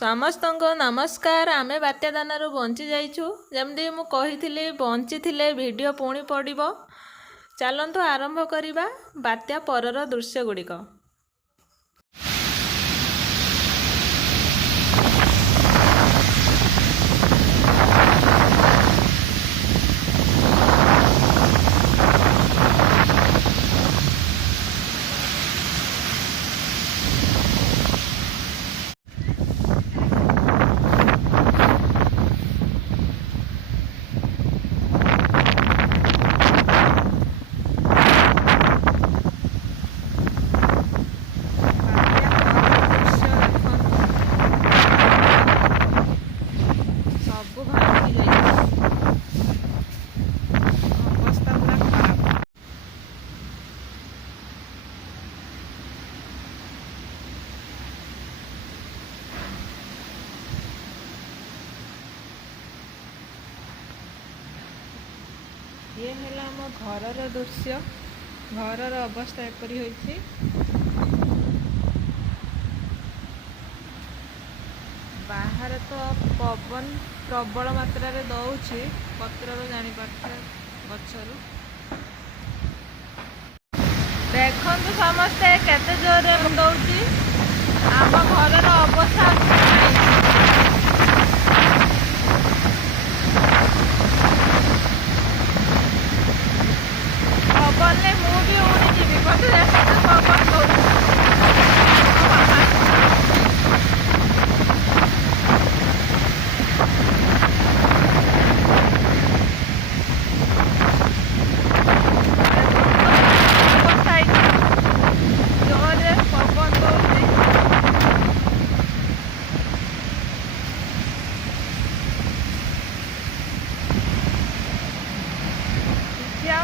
ସମସ୍ତଙ୍କୁ ନମସ୍କାର। ଆମେ ବାତ୍ୟା ଦାନାରୁ ବଞ୍ଚି ଯାଇଛୁ। ଯେମିତି ମୁଁ କହିଥିଲି, ବଞ୍ଚିଥିଲେ ଭିଡ଼ିଓ ପୁଣି ପଡ଼ିବ। ଚାଲନ୍ତୁ ଆରମ୍ଭ କରିବା ବାତ୍ୟା ପରର ଦୃଶ୍ୟ ଗୁଡ଼ିକ। ये है आम घर दृश्य। घर अवस्था एपरी होइछि। बाहर तो पवन प्रबल मात्रा रे दौछि। पत्र जानी पारे गचरू देखु समस्ते केते जोर दौछि। आम घर अवस्था पवन भी उड़ी जी पवन जोरे पवन दौड़ी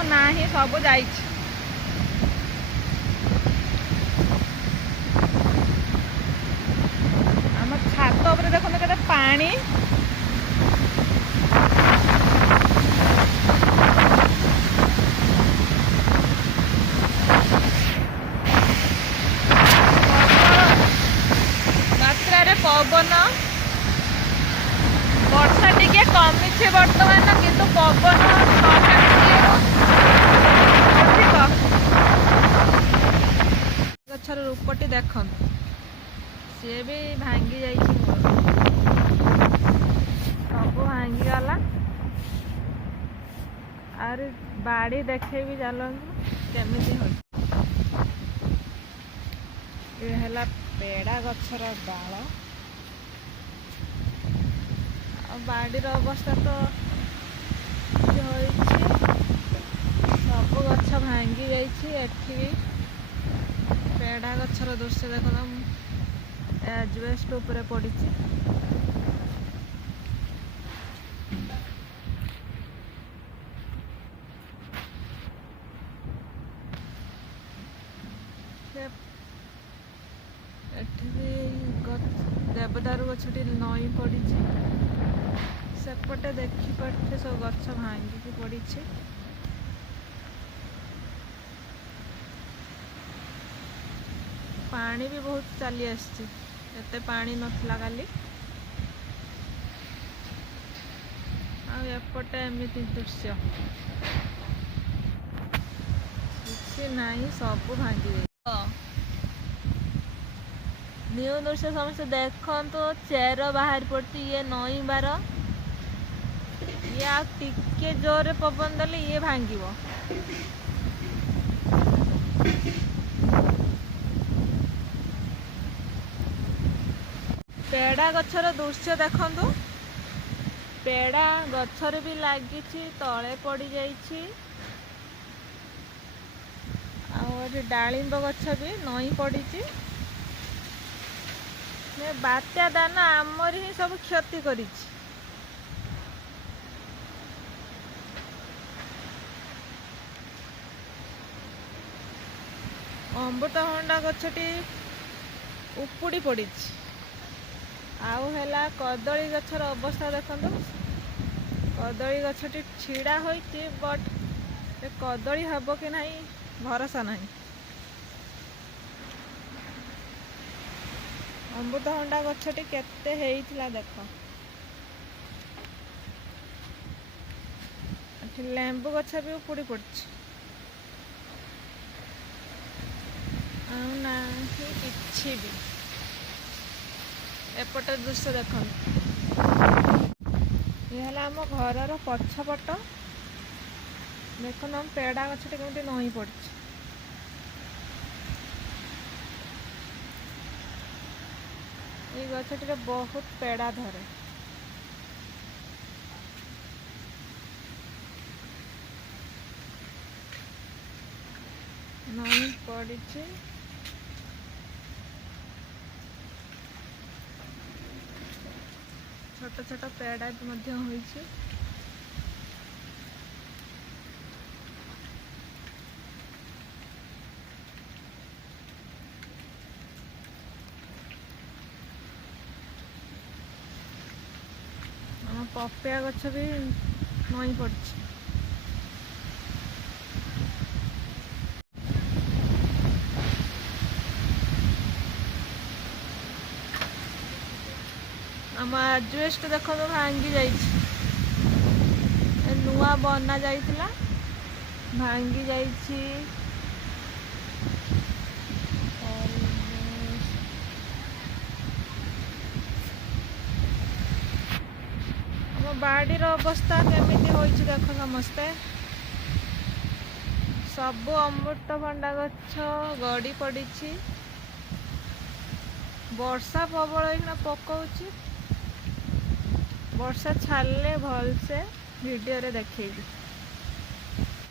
ना ही सब जाइछि। आम छात उपर देखो केते पानी। मात्रा रे पवन वर्षा टिके कमी बर्तमान किंतु पवन गछर रूपटी देख सी भी भांगी जा सब भांगी गला। आर बाड़ी देखे भी चलतु केमी हो। ये पेड़ा गछर डाल बाड़ी अवस्था तो सब गछ भांगी जाइए। पेड़ा गछर दृश्य देख एजबेस्ट उपरे पड़ी। देवदारू गछटी नई पड़ी। सेपटे देखिपे सब गछ भांगिकी पड़ी। पानी भी बहुत चली आते पानी नथला काली। एपटे एमती दृश्य किसी नहीं सब भांगी न्यू दृश्य समस्त देखु। चेर बाहर पड़ती ये नई बार ये टिके जोर पवन देले ये भांगी। पेड़ा गछर दृश्य देखु। पेड़ा गछर भी लगी तले पड़ी जाइछि। डालिंब गछ भी नई पड़ी। बात्या दाना आमर ही सब क्षति करी। अमृतभंडा गछटी उपुड़ी पड़ी। आउ है कदली गछर अवस्था देखु। कदली गछटी छिड़ा होइछि बट कदली हब कि नहीं भरोसा नहीं। ଅମୃତଭଣ୍ଡା ଗଛଟି କେତେ ହେଇଥିଲା ଦେଖ। ଏଠି ଲେମ୍ବୁ ଗଛ ବି ଉପୁଡ଼ି ପଡ଼ିଛି। ଆଉ ନାହିଁ କିଛି ବି। ଏପଟ ଦୃଶ୍ୟ ଦେଖନ୍ତୁ। ଇଏ ହେଲା ଆମ ଘରର ପଛପଟ। ଦେଖନ୍ତୁ ଆମ ପେଡ଼ା ଗଛଟି କେମିତି ନଇଁ ପଡ଼ିଛି। ଏଇ ଗଛଟିରେ ବହୁତ ପେଡ଼ା ଧରେ। ନଇଁ ପଡ଼ିଛି। ଛୋଟ ଛୋଟ ପେଡ଼ା ବି ମଧ୍ୟ ହୋଇଛି। ଆମ ପପିଆ ଗଛ ବି ନଇଁ ପଡ଼ିଛି। ଆମ ଆଜବେଷ୍ଟ ଦେଖନ୍ତୁ ଭାଙ୍ଗି ଯାଇଛି। ନୂଆ ବନା ଯାଇଥିଲା, ଭାଙ୍ଗି ଯାଇଛି। ଆମ ବାଡ଼ିର ଅବସ୍ଥା କେମିତି ହୋଇଛି ଦେଖ ସମସ୍ତେ। ସବୁ ଅମୃତଭଣ୍ଡା ଗଛ ଗଡ଼ି ପଡ଼ିଛି। ବର୍ଷା ପ୍ରବଳ ଏଇଖିଣା ପକଉଛି। ବର୍ଷା ଛାଡ଼ିଲେ ଭଲସେ ଭିଡ଼ିଓରେ ଦେଖେଇବି।